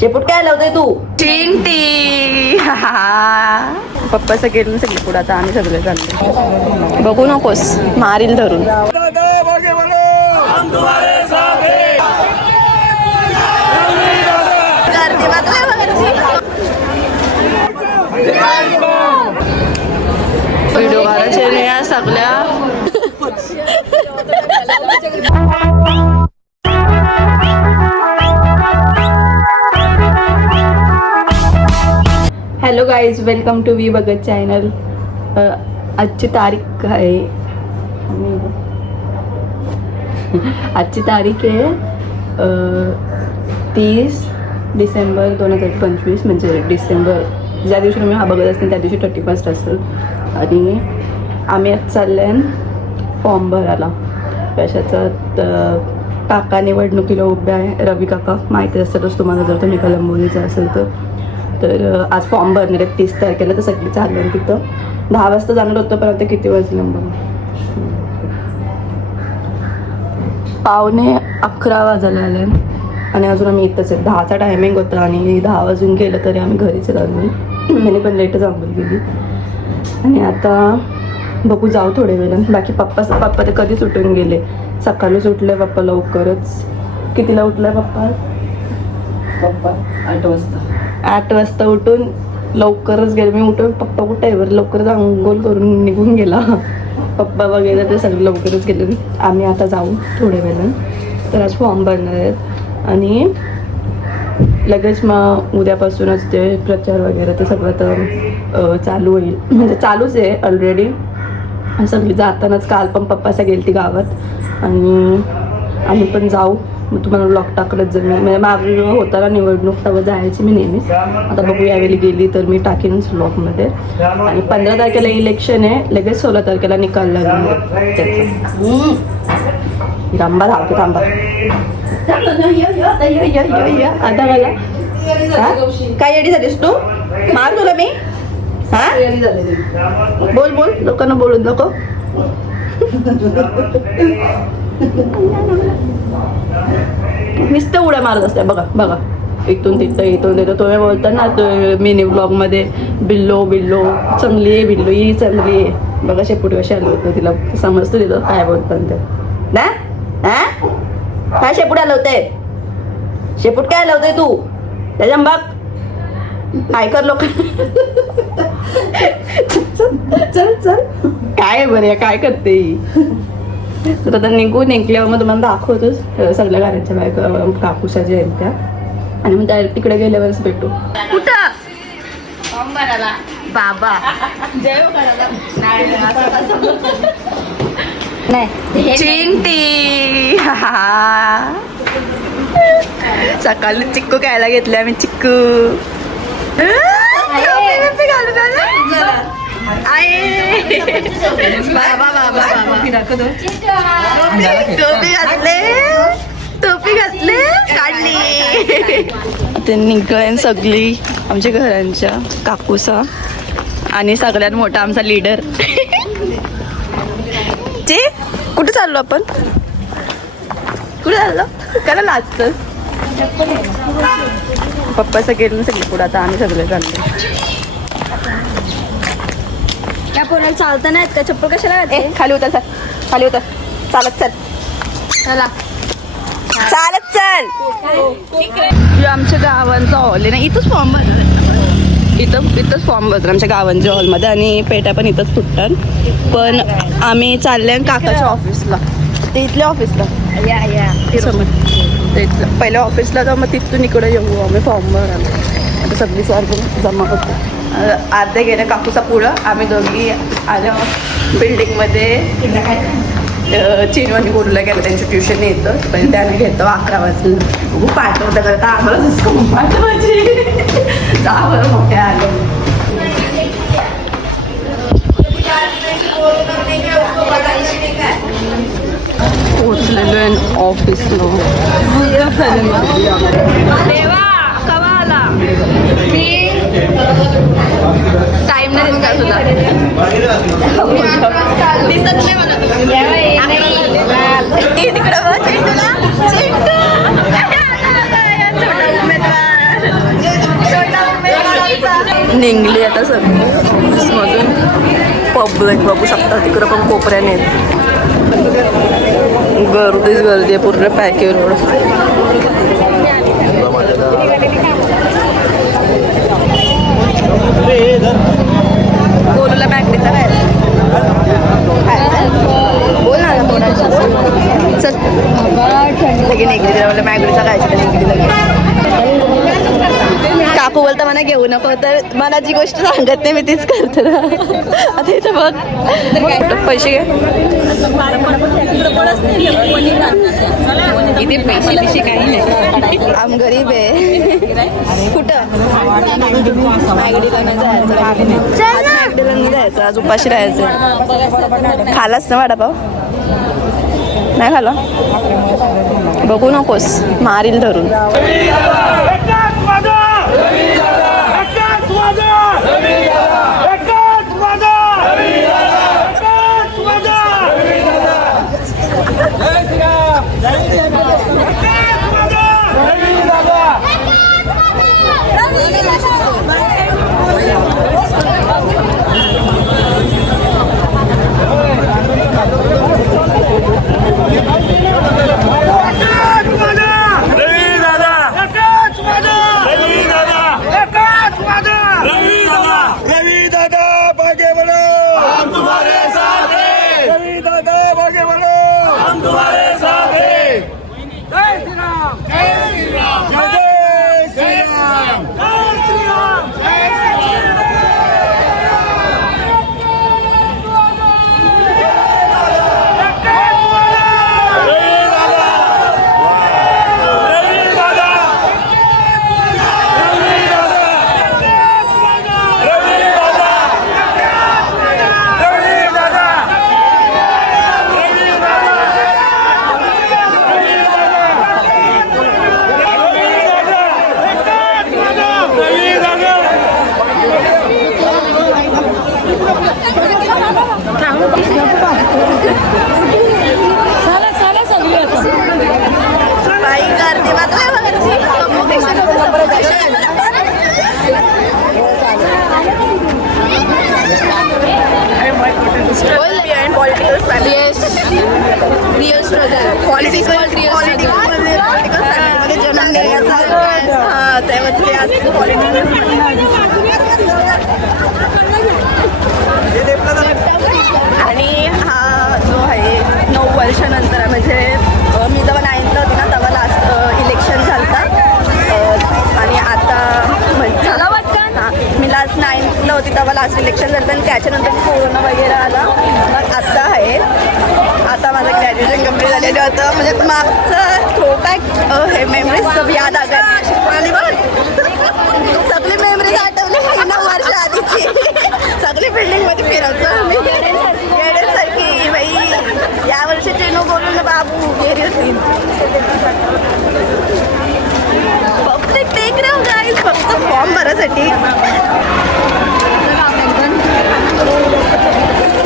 शेपूट काय लावतोय तू? चिंटी पप्पा सगळे सगळे पुढे आता आम्ही सगळे चाललो. बघू नकोस मारील धरून. व्हिडिओ काढायचे या सगळ्या. हॅलो गाईज, वेलकम टू वी बघत चॅनल. आजची तारीख आहे आजची तारीख आहे 30 डिसेंबर 2025. म्हणजे डिसेंबर ज्या दिवशी तुम्ही हा बघत असेल त्या दिवशी 31 असेल. आणि आम्ही आज चालले आहे फॉर्म भरायला कशाचा. काका निवडणुकीला उभे आहे, रवी काका. माहिती असेलच तुम्हाला जर तुम्ही कलंबोलीचा असेल तर आज फॉर्म भरणार आहे 30 तारखेला. तर सगळी चाललं आहे तिथं. 10 वाजता जाणार होतं, पण आता किती वाजलं बघ, 11:15 वाजायला आले. आणि अजून आम्ही इथंच आहे. 10चा टायमिंग होता आणि 10 वाजून गेलं तरी आम्ही घरीच अजून. मी पण लेटच आंघोळ गेली. आणि आता बघू जाऊ थोडे वेळ. बाकी पप्पा तर कधीच उठून गेले. सकाळीच उठले पप्पा लवकरच. कितीला उठलाय पप्पा? 8 वाजता उठून लवकरच गेले. मी उठून पप्पा कुठे आहे बरं, लवकरच आंघोळ करून निघून गेला. पप्पा वगैरे ते सगळे लवकरच गेले. आम्ही आता जाऊ थोड्या वेळानं. तर आज फॉर्म भरणार आहेत आणि लगेच मग उद्यापासूनच ते प्रचार वगैरे ते सगळं तर चालू होईल. म्हणजे चालूच आहे ऑलरेडी. सगळी जातानाच काल पण पप्पासा गेली ती गावात आणि आम्ही पण जाऊ. मग तुम्हाला ब्लॉग टाकलंच जर मी म्हणजे मागं होता ना निवडणूक तेव्हा जायची मी नेहमीच. आता बघू यावेळी गेली तर मी टाकेनच ब्लॉगमध्ये. आणि 15 तारखेला इलेक्शन आहे, लगेच 16 तारखेला निकाल लागणार त्याचा. थांबा आता मला काय येडी झालीस तू? मार तुला मी. हा बोल लोकांना बोलू नको. नुसतं उड्या मारत असते. बघा इथून तिथं तुम्ही बोलता ना मिनी ब्लॉग मध्ये बिल्लो चांगली आहे, बिल्लो ही चांगली आहे. बघा शेपूट कशी आलं होतं तिला समजतं तिथं काय बोलतात ते ना. काय शेपूट आलं होतंय? शेपूट काय लावतोय तू? त्याच्या बघ काय कर लोक. चल काय बरं काय करते. तर आता निघल्यावर मग तुम्हाला दाखवतोच सगळ्या गाड्यांच्या बायका काकूसा ज्या आहेत त्या. आणि मग त्या तिकडे गेल्यावरच भेटू. कुठं बाबा नाही चिंटी. सकाळी चिक्कू खायला घेतले आम्ही. चिक्कू टोपी घातले काढली. ते निघन सगळी आमच्या घरांच्या काकूसा. आणि सगळ्यात मोठा आमचा लीडर. जे कुठे चाललो आपण? कुठे चाललो? त्याला लाजतस. पप्पा सगळे पुढे आता आम्ही सगळे चाललो. या पोराला चालता नाही का? चप्पल कशाला घालते? खाली उतर चालत चल. चला चालत चल. आमच्या गावांचा हॉल आहे ना, इथंच फॉर्म भरणार. इथंच फॉर्म भरणार आमच्या गावांच्या हॉलमध्ये. आणि पेट्या पण इथंच फुटतात. पण आम्ही चालले काकाच्या ऑफिसला. ते इथल्या ऑफिसला ते इथलं पहिल्या ऑफिसला जाऊ. मग तिथून इकडे येऊ आम्ही फॉर्म भरायला. आता सगळी फॉर्म जमा करतो. अर्धे गेले काकूचा पुढं. आम्ही दोघी आल्या बिल्डिंगमध्ये. चिनवानी बोलूला गेलं, त्यांचं ट्युशन येतं पण त्याने घेतो 11 वाजता. खूप पाठवतं करता आम्हाला पाठवायची. जा बरं मोठ्या आलं. पोचलेलो आहे ऑफिसला. देवा कवा आला? मी टाइम नाही का तुला? दिसत नाही मला तिकडं. निघली आता मधून पब्लिक बघू शकता तिकडं पण कोपऱ्याने आहेत. गर्दीच गर्दी आहे पूर्ण पॅके रोड. गोलूला बॅकरीचा बोल ना चल लगेच निघली मला मॅगरीचा खायचं निघली काकू बोलता मला घेऊ नको तर मला जी गोष्ट सांगत नाही मी तीच करते ना. आता इथं बघ पैसे घे इथे पैसे काही नाही आम गरीब आहे. कुठं मॅगडीला नाही जायचं मॅगडीला नाही जायचं आज उपाशी राहायचं. खालाच ना वडापाव नाही खाला बघू नकोस मारील धरून. आणि हा जो आहे 9 वर्षानंतर म्हणजे मी जेव्हा 9th होती ना तेव्हा लास्ट इलेक्शन झालं आणि आता हां मी लास्ट 9th होती तेव्हा लास्ट इलेक्शन झालं आणि त्याच्यानंतर कोरोना वगैरे आला. मग आत्ता आहे आता माझं ग्रॅज्युएशन कंप्लीट झालेलं होतं म्हणजे मागचं थ्रोबॅक हे मेमरीज सब याद आलं सगळी मेमरीज आठवली 9 वर्ष आधीची. सगळी बिल्डिंगमध्ये फिरायचं मी येण्यासारखी बाई. यावर्षी ट्रेनो बोलून बाबू गेली होती फक्त टेक राहू गाईज फक्त फॉर्म भरायसाठी.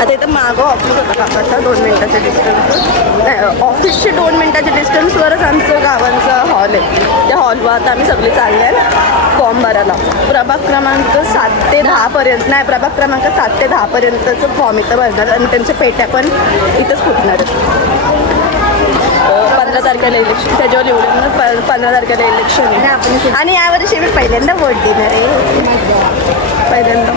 आता इथं मागं ऑफिस होतं काकाचा 2 मिनिटाच्या डिस्टन्सवर ऑफिसचे 2 मिनिटाच्या डिस्टन्सवरच आमचं गावांचा हॉल आहे. त्या हॉलवर आता आम्ही सगळे चालले आहे फॉर्म भरायला. प्रभाग क्रमांक 7 ते 10 पर्यंत नाही प्रभाग क्रमांक 7 ते 10 पर्यंतचं फॉर्म इथं भरणार आणि त्यांच्या पेट्या पण इथंच फुटणार आहेत. 15 तारखेला इलेक्शन त्याच्यावर निवडून 15 तारखेला इलेक्शन आहे आणि यावर्षी मी पहिल्यांदा वोट देणार आहे. पहिल्यांदा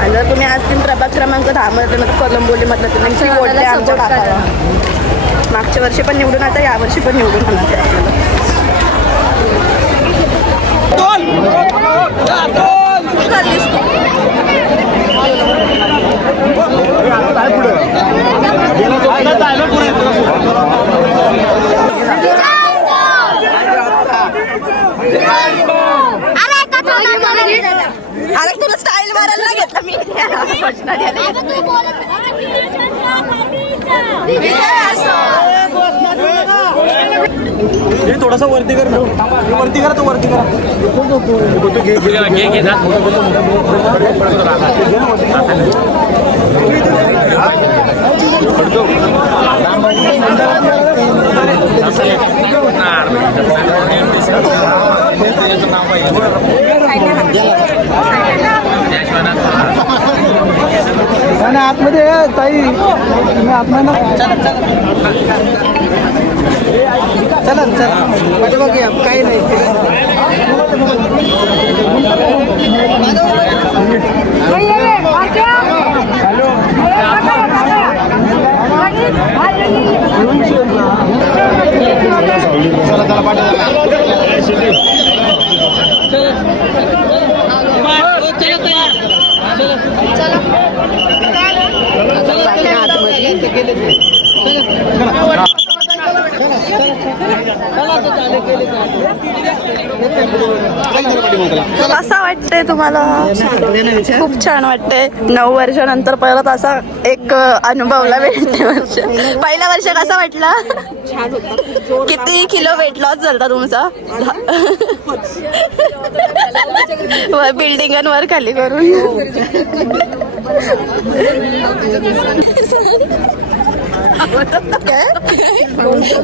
आणि जर तुम्ही आज प्रभाग क्रमांक 10 मधलं कलंबोलीमधलं तुम्ही वोट द्या आमच्या टाकायला. मागच्या वर्षी पण निवडून आता यावर्षी पण निवडून आणायचं आहे अरे तुला स्टाईल मारायला घेतला मी थोडासा वरती कर वरती करा तो वरती करा आतमध्ये ताई आतमध्ये चला चला बघूया काही नाही कसा वाटतंय तुम्हाला? खूप छान वाटतंय. 9 वर्षानंतर परत असा एक अनुभवला भेटते वर्ष. पहिला वर्ष कसा वाटला? किती किलो वेट लॉस झाला तुमचा? बिल्डिंगांवर खाली करून.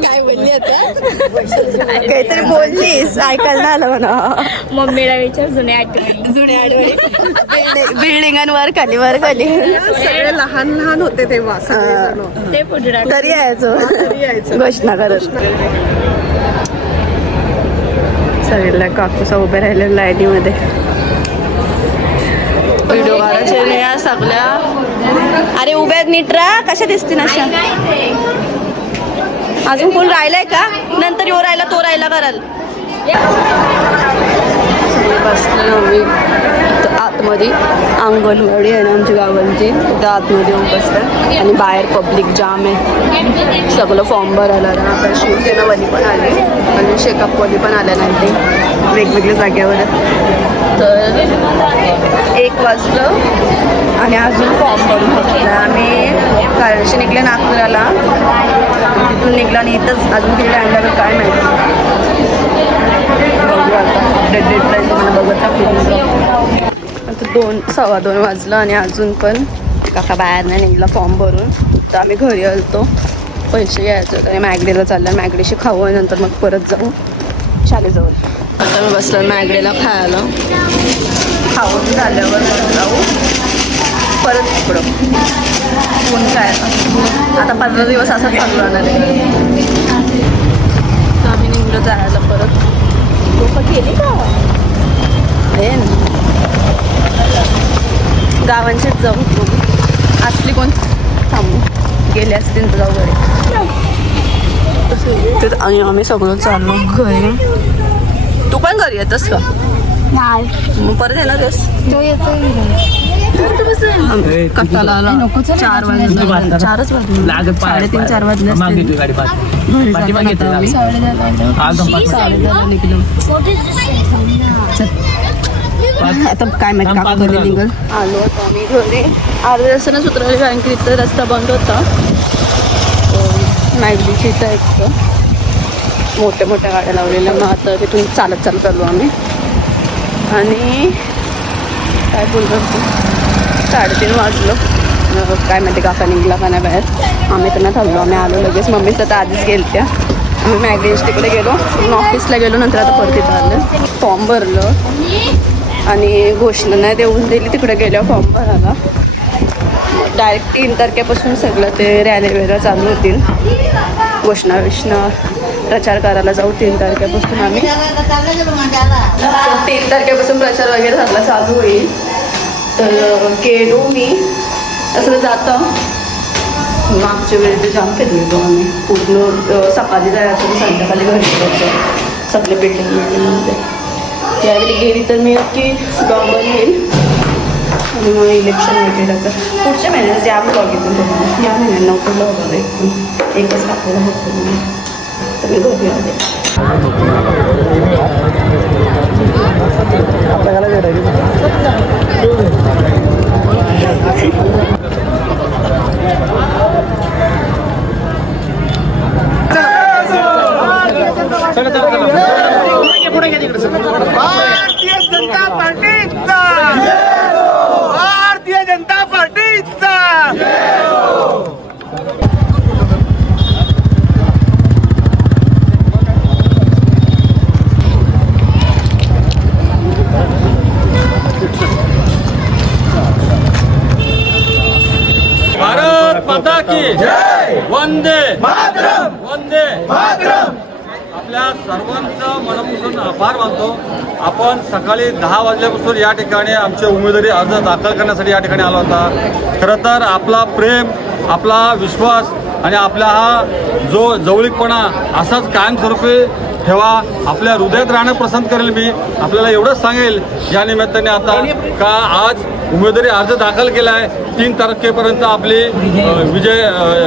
काय बोलली आता? काहीतरी बोललीस, ऐकायला आलं म्हणा. मम्मीला विचार जुन्या आठवणी. बिल्डिंगांवर खाली वर खाली सगळे लहान लहान होते तेव्हा ते पुढे तरी यायचो घोषणा करत. सगळ्या काकूसा उभे राहिले लाईनीमध्ये व्हिडिओ काढायचे या सगळ्या. अरे उभ्या नीट राहा. कशा दिसतील अशा? अजून कोण राहिलाय का? नंतर यो राहिला तो राहिला कराल. बसलो आम्ही आतमध्ये. अंगणवाडी आहे ना आमच्या गावांची, तिथं आतमध्ये येऊन बसतात आणि बाहेर पब्लिक जाम आहे. सगळं फॉर्म भरायला ना. आता शिवसेनावाली पण आली आणि शेकापवाली पण आल्या नाही ते वेगवेगळ्या जाग्यावर. तर 1 वाजलं आणि अजून फॉर्म भरून बसला. आम्ही कालशी निघले नागपुराला, तिथून निघला आणि इथंच अजून तिकडे आणल्यावर काय माहिती. बघू आता अपडेट राहील तुम्हाला बघत राहतो. आता 2:15 वाजलं आणि अजून पण काका बाहेर नाही निघला फॉर्म भरून. तर आम्ही घरी आलतो पैसे घ्यायचे होते आणि मॅगडीला चाललं. मॅगडीशी खाऊ आणि नंतर मग परत जाऊ शाळेजवळ. आता मी बसलो मॅगडीला खायला. खाऊन झाल्यावर मग जाऊ परत तिकडं. कोण काय आता 15 दिवस असा चालू राहणार आहे. तर आम्ही निघलो जायला परत. लोक गेली का? गावांचीच जाऊ असली कोण थांबू गेले असतील तर जाऊ घरी. आणि आम्ही सगळं चाललो घरी. तू पण घरी येतस का? मग परत येणारच. कट्टाला आला 4 वाजले. 4च वाजले. 3:30-4 वाजले आता काय माहिती काका कधी निघल. आलो होतो आम्ही घरी. अर्ध्या रस्त्यानं सुत्रावली कारण की इथं रस्ता बंद होता. नाईटची इथं एक मोठ्या मोठ्या गाड्या लावलेल्या. मग आता तिथून चालत चाललो आम्ही. आणि काय बोलतो 3:30 वाजलं. काय माहिती काका निघला का नाही बाहेर. आम्ही त्यांना थांबलो. आम्ही आलो लगेच. मम्मी स्वतः आधीच गेलत्या. आम्ही मॅगडीज तिकडे गेलो. ऑफिसला गेलो. नंतर आता परत इथं आलं. फॉर्म भरलं आणि घोषणा नाही देऊन दिली. तिकडे गेल्या फॉर्म भरायला. डायरेक्ट 3 तारखेपासून सगळं ते रॅली वगैरे चालू होतील. घोषणा प्रचार करायला जाऊ 3 तारखेपासून. आम्ही 3 तारखेपासून प्रचार वगैरे सगळं चालू होईल. तर गेलो मी असं जातं. मागच्या वेळी ते जाम फिरलेलो आम्ही. पूर्ण सकाळी जायचं संध्याकाळी घरी जायचं सगळे बिल्डिंगमध्ये. त्यावेळी गेली तर मी नक्की डॉंगर येईल. आणि मग इलेक्शन वगैरे तर पुढच्या महिन्यात जाम ब्लॉग येतो. या महिन्यात 9 ब्लॉग आला एकच टाकायला होतं. तर मी घरी आले. आपल्याला भारतीय जनता पार्टीचा भारतीय जनता पार्टीचा वंदे वंदे आपल्या सर्वांचं मनापासून आभार मानतो. आपण सकाळी 10 वाजल्यापासून या ठिकाणी आमचे उमेदवारी अर्ज दाखल करण्यासाठी या ठिकाणी आला होता. खरं तर आपला प्रेम, आपला विश्वास आणि आपला हा जो जवळीकपणा असाच कायमस्वरूपी ठेवा. आपल्या हृदयात राहणं पसंत करेल मी. आपल्याला एवढंच सांगेल या निमित्ताने आता का आज उमेदवारी अर्ज दाखल केला आहे. 3 तारखेपर्यंत आपली विजय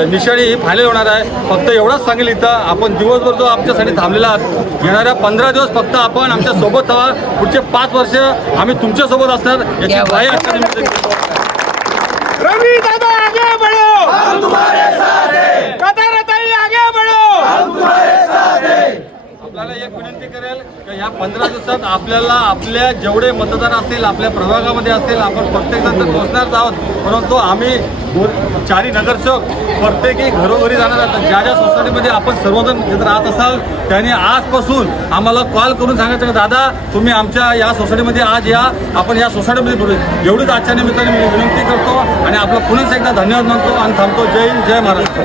निशाणी ही फायनल होणार आहे. फक्त एवढंच सांगेल इथं आपण दिवसभर जो आमच्यासाठी थांबलेला आहात, येणाऱ्या 15 दिवस फक्त आपण आमच्या सोबत व्हा. पुढचे 5 वर्ष आम्ही तुमच्यासोबत असणार याची ग्वाही आजच्या निमित्ताने. रवि दादा आगे बढ़ो, हम तुम्हारे साथ हैं. कतारताई आगे बढ़ो, हम तुम्हारे साथ हैं. आपल्याला एक विनंती करेल की ह्या 15 दिवसात आपल्याला आपल्या जेवढे मतदार असतील आपल्या प्रभागामध्ये असतील आपण प्रत्येकजण तर पोहोचणारच आहोत. परंतु आम्ही 4 नगरसेवक प्रत्येकी घरोघरी जाणार आहोत. ज्या ज्या सोसायटीमध्ये आपण सर्वजण जिथं राहत असाल त्यांनी आजपासून आम्हाला कॉल करून सांगायचं की दादा तुम्ही आमच्या या सोसायटीमध्ये आज या, आपण या सोसायटीमध्ये बोलू. एवढीच आजच्या निमित्ताने मी विनंती करतो आणि आपलं पुन्हा एकदा धन्यवाद मानतो आणि थांबतो. जय हिंद, जय महाराष्ट्र.